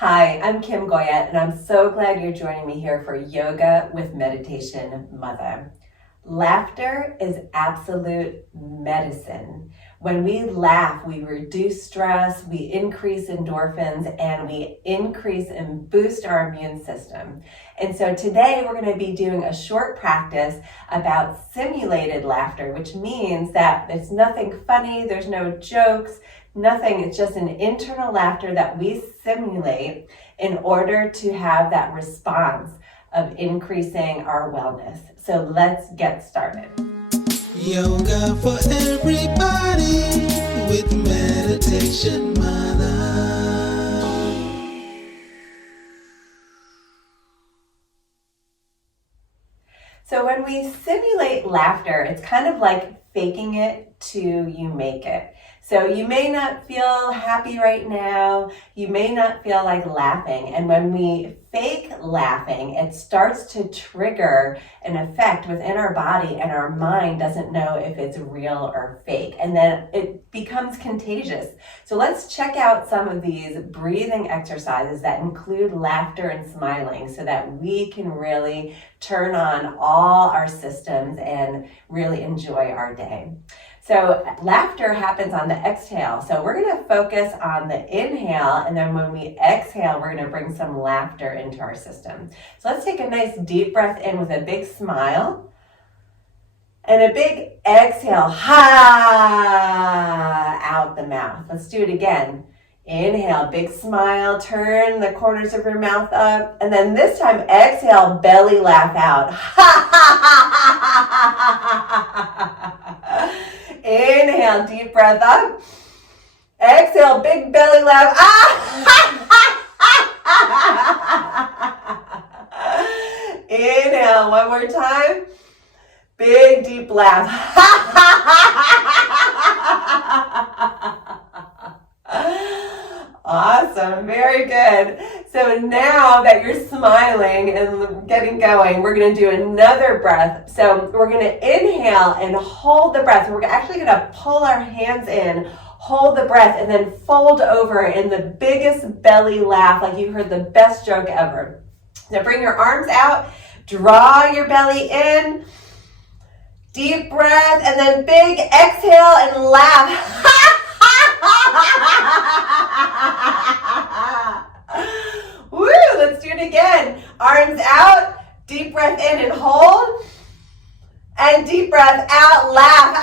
Hi, I'm Kim Goyette, and I'm so glad you're joining me here for Yoga with Meditation Mutha. Laughter is absolute medicine. When we laugh, we reduce stress, we increase endorphins, and we increase and boost our immune system. And so today we're going to be doing a short practice about simulated laughter, which means that it's nothing funny, there's no jokes, nothing. It's just an internal laughter that we simulate in order to have that response of increasing our wellness. So let's get started. Yoga for everybody with Meditation Mutha. So when we simulate laughter, it's kind of like faking it till you make it. So you may not feel happy right now, you may not feel like laughing, and when we fake laughing, it starts to trigger an effect within our body and our mind doesn't know if it's real or fake, and then it becomes contagious. So let's check out some of these breathing exercises that include laughter and smiling so that we can really turn on all our systems and really enjoy our day. So laughter happens on the exhale. So we're going to focus on the inhale, and then when we exhale, we're going to bring some laughter into our system. So let's take a nice deep breath in with a big smile and a big exhale, ha, out the mouth. Let's do it again. Inhale, big smile, turn the corners of your mouth up, and then this time exhale, belly laugh out. Ha, ha, ha, ha, ha, ha, ha. Inhale, deep breath up. Exhale, big belly laugh. Inhale, one more time. Big deep laugh. Awesome, very good. So now that you're smiling and getting going, we're going to do another breath. So we're going to inhale and hold the breath. We're actually going to pull our hands in, hold the breath, and then fold over in the biggest belly laugh, like you heard the best joke ever. Now bring your arms out, draw your belly in, deep breath, and then big exhale and laugh. Woo, let's do it again. Arms out, deep breath in and hold, and deep breath out, laugh.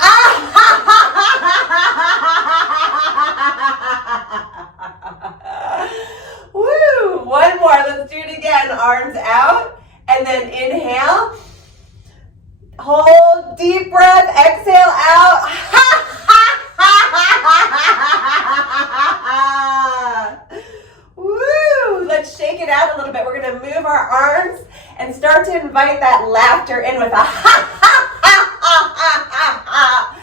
Woo, one more, let's do it again. Arms out, and then inhale, hold, deep breath, exhale out. Woo! Let's shake it out a little bit. We're going to move our arms and start to invite that laughter in with a ha ha ha ha ha ha ha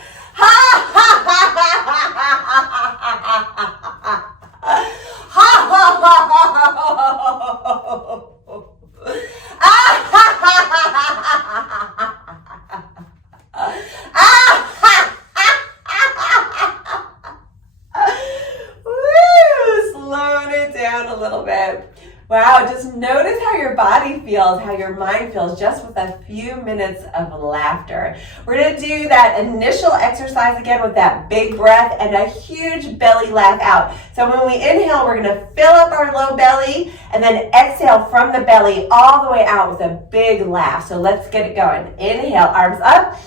a little bit. Wow, just notice how your body feels, how your mind feels just with a few minutes of laughter. We're going to do that initial exercise again with that big breath and a huge belly laugh out. So when we inhale, we're going to fill up our low belly and then exhale from the belly all the way out with a big laugh. So let's get it going. Inhale, arms up.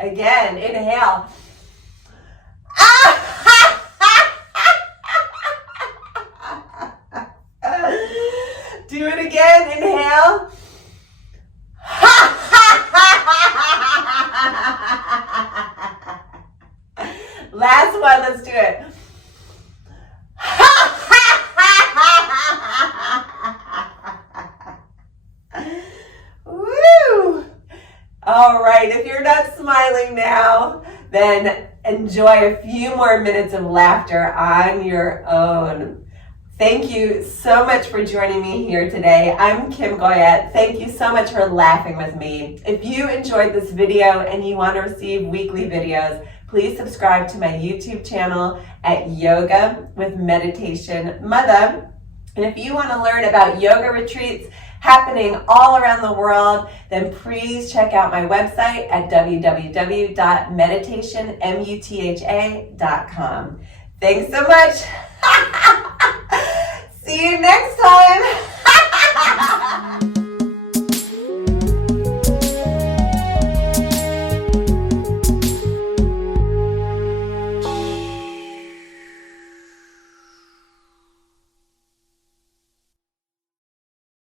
Again, inhale. Do it again, inhale. Last one, let's do it. Woo! All right, if you're not smiling now, then enjoy a few more minutes of laughter on your own. Thank you so much for joining me here today. I'm Kim Goyette. Thank you so much for laughing with me. If you enjoyed this video and you want to receive weekly videos, please subscribe to my YouTube channel at Yoga with Meditation Mutha. And if you want to learn about yoga retreats happening all around the world, then please check out my website at www.meditationmutha.com. Thanks so much. See you next time.